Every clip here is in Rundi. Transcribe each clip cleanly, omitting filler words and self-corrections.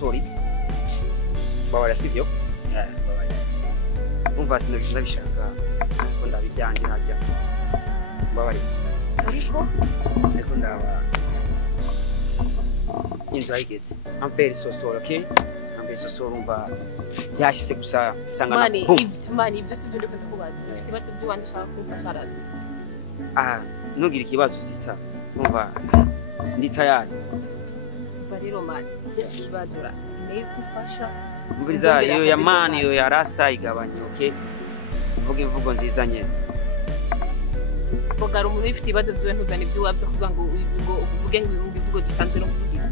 sorry. Bawala sivyo? Bawala. Umva sinabishaka bishaka. Ko ndabijyanye hajya. Bawala. Ariko ndaba inzu ayigeze. I'm very so sorry, okay? I'm very so sorry umva byashyize gusa sangana. Mani ibyo si byo ndiko ndakubaza. Ikibazo by'uwandi shaka kumfasha rasi. Ntugire ikibazo sister. Umva ndi tayari. Rero mani just kibazo rasta ndeye kufasha mbiriza iyo ya mani iyo ya rasta igabanye okay uvuge imvugo nziza nyene bogara umuntu ifite ibibazo byiwe ntuzane ibyo wabyo kuvuga ngo uvuge ngo imvugo gisanzwe no kuvugira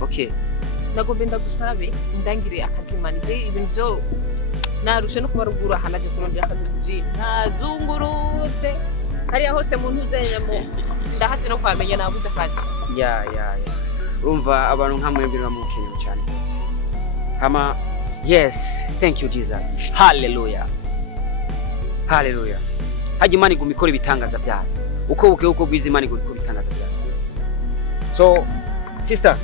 okay nagombe ndagusabe ndangire akazi mani je ibintu byo narushe no kuba ruguru ahanaje kurondera akazi kuje ntazungurutse hariya hose muntu uzenyamo ndahatse no kwamenya nabuze akazi ya urumva abantu nkamwembera mukeneye cyane rwose hama yes thank you Jesus hallelujah haje Imana igumikora ibitangaza byayo uko buke uko bwiza Imana igumikora ibitangaza byayo so sister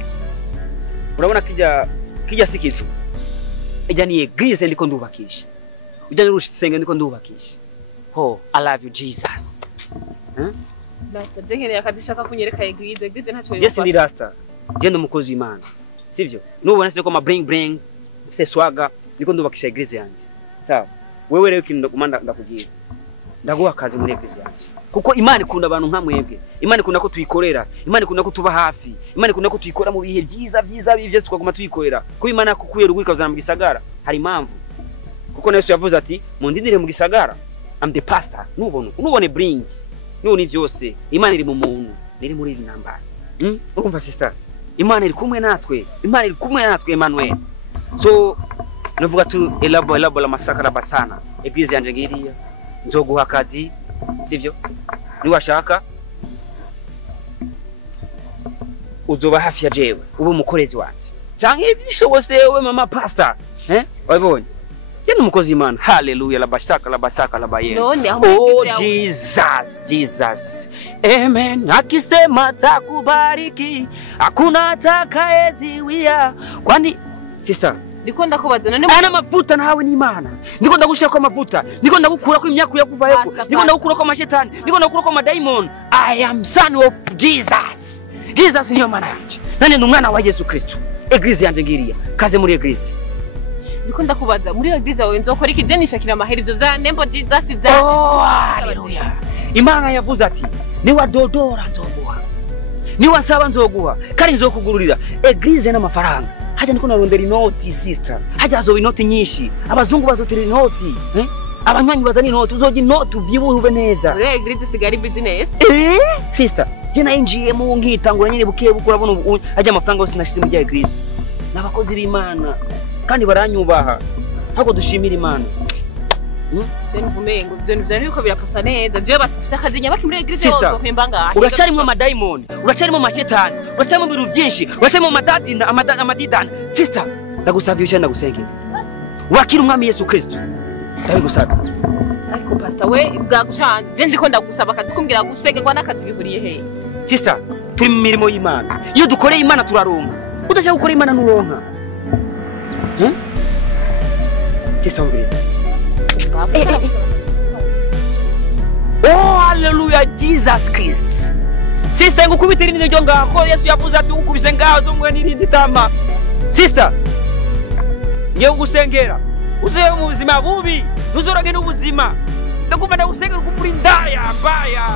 urabona kijya sikizu ijya ni eglise ndiko ndubakisha ujya ni rushitsenge ndiko ndubakisha oh I love you Jesus Rasta jengere akadishaka kunyereka eglise ntacho yo yes ni rasta genda umukozi w'Imana sivyo nubona se ko ma bring se swaga niko ndubakisha eglise yanjye sawa wewe rero kintu ndakugira ndaguha akazi muri eglise yanjye kuko Imana ikunda abantu nkamwebwe Imana ikunda ko tuyikorera Imana ikunda ko tuba hafi Imana ikunda ko tuyikora mu bihe byiza bivye tukaguma tuyikorera kuko Imana kukuye ruguri kazana mu gisagara hari impamvu kuko Yesu yavuze ati mundindire mu gisagara I'm the pastor nubone bring none vyose Imana iri mu muntu niri muri iri nambara urumva sister Imana iri kumwe natwe Emmanuel so navuga tu elabo la masakara basana eglise yanje ngiriya nzoguha akazi sivyo ni washaka uzoba hafi ya jewe ube umukorezi wanje canke bishobose we mama pastor wabonye Yenu mukozi Imana hallelujah la bayeno oh Jesus amen akisema takubariki hakuna atakayeziwia kwani sister ndiko ndakubaza none ana mavuta nawe ni Imana ndiko ndagushaka kwa mavuta ndiko ndagukura kwa imyaku yakuva yeko ndiko ndagukura kwa mashetani ndiko ndagukura kwa madaimon I am son of Jesus niyo mana yanje nani ndumwana wa Yesu Kristo eglise yanje ngiriya kaze muri eglise ndiko ndakubaza muri eglise wawe nzokora iki je nishakira amaheri ivyo vya nembo Jesus vya oh haleluya Imana yavuze ati ni wadodora nzoguha ni wasaba nzoguha kandi nzokugururira eglise n'amafaranga haja ndiko narondera inoti sister haja azoba inoti nyinshi abazungu bazotera inoti abanywanyi bazana inoti uzogira inoti uvyibuhe neza muri eglise sigari business sister jena injiye mu ngitangura nyine buke urabona haja amafaranga yose nashyize mu eglise n'abakozi b'Imana kandi baranyubaha hako dushimira Imana je nvumengo byo niko birapasa neza je basifisa akazi nyabaki muri eglise yose mpemba ngaho uracarimo amadaimon uracarimo mashetani uracarimo ibintu byinshi uracarimo amadidana sister ndagusavye cyane ndagusengera wakira umwami Yesu Kristo ndabigusaba ariko pastor we bwagucanje je ndiko ndagusaba akazi kumbwira gusenge ngo nakazi bihuriye he sister turi mu mirimo y'Imana iyo dukoreye Imana turaronka udashaka gukora Imana nuronka sister ongeza oh hallelujah Jesus Christ sister ngukubitira ni ryo ngako Yesu yavuze ati ukubise ngaho zomwe n'irindi tama sister ngiye gusengera uzuye mu buzima bubi ntuzoroge n'ubuzima ndaguma ndagusengera ukuri ndaya mbaya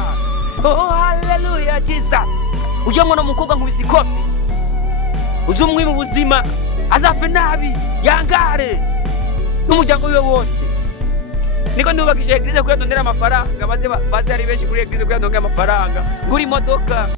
oh hallelujah Jesus uje mwana mukobwa nkubise ikofi uzumwe mu buzima azafe nabi yangare n'umuryango wiwe wose niko ndubakije eglise kuya ndondera amafaranga baze ari benshi kuri eglise kuya ndonga amafaranga nguri imodoka